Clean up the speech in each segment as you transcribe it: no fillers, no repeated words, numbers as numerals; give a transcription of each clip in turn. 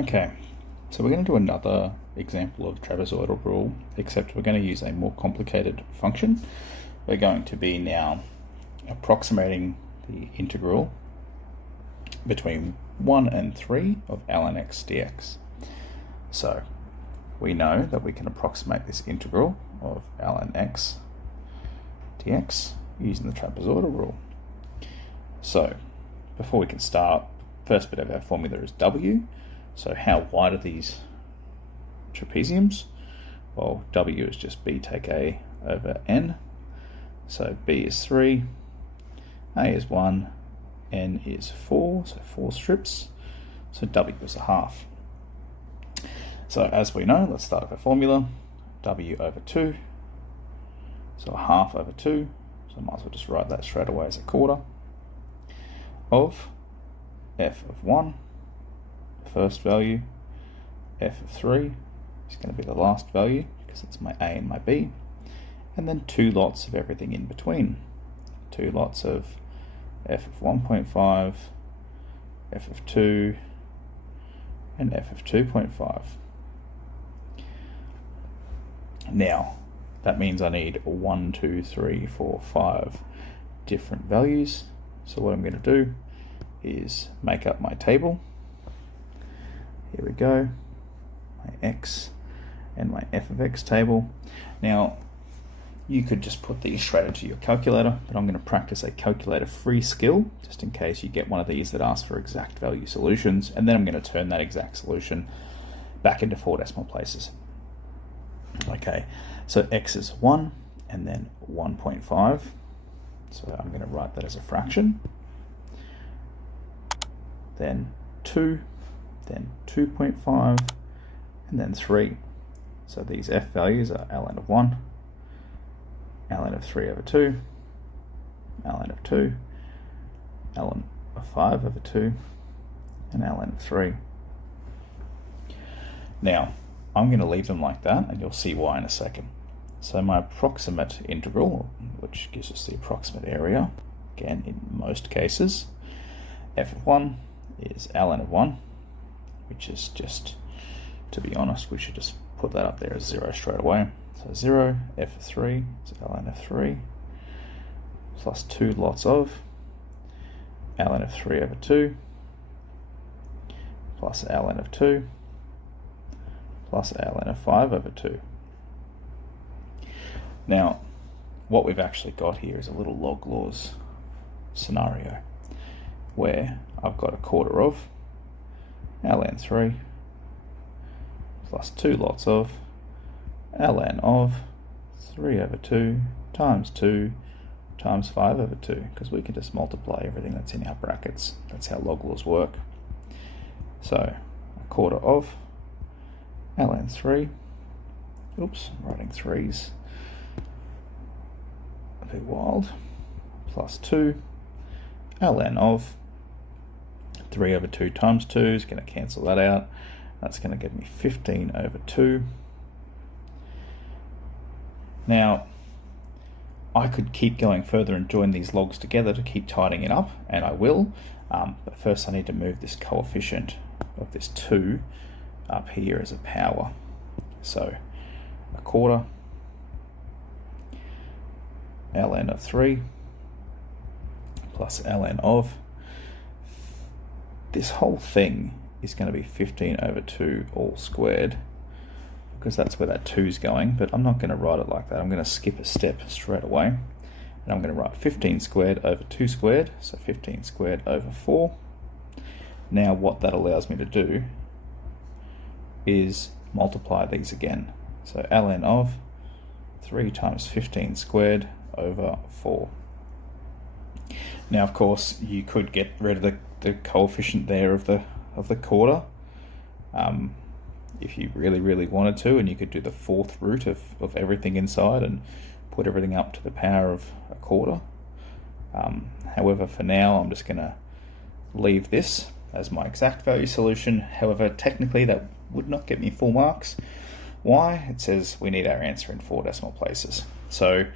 Okay, so we're going to do another example of trapezoidal rule, except we're going to use a more complicated function. We're going to be now approximating the integral between 1 and 3 of ln x dx. So we know that we can approximate this integral of ln x dx using the trapezoidal rule. So before we can start, first bit of our formula is w. So how wide are these trapeziums? Well, w is just b take a over n. So b is 3, a is 1, n is 4, so 4 strips. So w is a half. So as we know, let's start with our formula. W over 2, so a half over 2, so I might as well just write that straight away as a quarter, of f of 1, the first value, f of 3 is going to be the last value because it's my a and my b, and then 2 lots of everything in between. 2 lots of f of 1.5, f of 2, and f of 2.5. Now, that means I need 1, 2, 3, 4, 5 different values. So what I'm going to do is make up my table. Here we go, my x and my f of x table. Now, you could just put these straight into your calculator, but I'm going to practice a calculator-free skill, just in case you get one of these that asks for exact value solutions, and then I'm going to turn that exact solution back into 4 decimal places. Okay, so x is 1, and then 1.5, so I'm going to write that as a fraction, then 2, then 2.5, and then 3. So these f values are ln of 1, ln of 3 over 2, ln of 2, ln of 5 over 2, and ln of 3. Now, I'm going to leave them like that, and you'll see why in a second. So my approximate integral, which gives us the approximate area, again in most cases, f of 1 is ln of 1, which is just, to be honest, we should just put that up there as 0 straight away. So 0, f of 3 is ln of 3, plus 2 lots of ln of 3 over 2, plus ln of 2, plus ln of 5 over 2. Now, what we've actually got here is a little log laws scenario where I've got a quarter of ln 3 plus 2 lots of ln of 3 over 2 times 2 times 5 over 2, because we can just multiply everything that's in our brackets. That's how log laws work. So a quarter of ln 3, oops, I'm writing 3s a bit wild, plus 2 ln of 3 over 2 times 2 is going to cancel that out. That's going to give me 15 over 2. Now, I could keep going further and join these logs together to keep tidying it up, and I will, but first I need to move this coefficient of this 2 up here as a power. So a quarter ln of 3 plus ln of, this whole thing is going to be 15 over 2 all squared, because that's where that 2 is going, but I'm not going to write it like that. I'm going to skip a step straight away, and I'm going to write 15 squared over 2 squared, so 15 squared over 4. Now what that allows me to do is multiply these again. So ln of 3 times 15 squared over 4. Now, of course, you could get rid of the coefficient there of the quarter if you really wanted to, and you could do the 4th root of everything inside and put everything up to the power of a quarter. However, for now, I'm just going to leave this as my exact value solution. However, technically that would not get me full marks. Why? It says we need our answer in 4 decimal places. So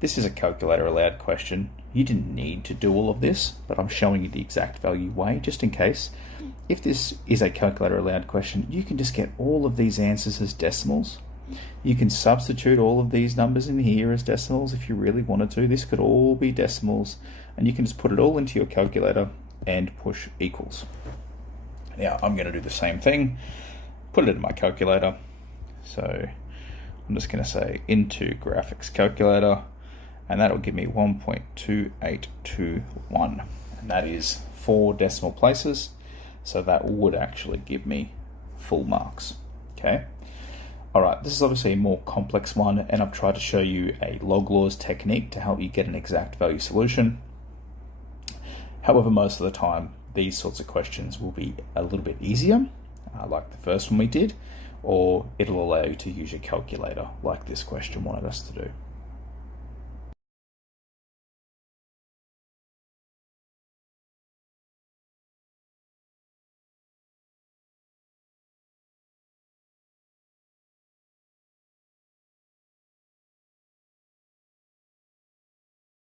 this is a calculator allowed question. You didn't need to do all of this, but I'm showing you the exact value way just in case. If this is a calculator allowed question, you can just get all of these answers as decimals. You can substitute all of these numbers in here as decimals if you really wanted to. This could all be decimals, and you can just put it all into your calculator and push equals. Now I'm going to do the same thing, put it in my calculator. So I'm just going to say into graphics calculator, and that'll give me 1.2821, and that is 4 decimal places, so that would actually give me full marks. Okay. Alright, this is obviously a more complex one, and I've tried to show you a log laws technique to help you get an exact value solution. However, most of the time these sorts of questions will be a little bit easier, like the first one we did, or it'll allow you to use your calculator like this question wanted us to do.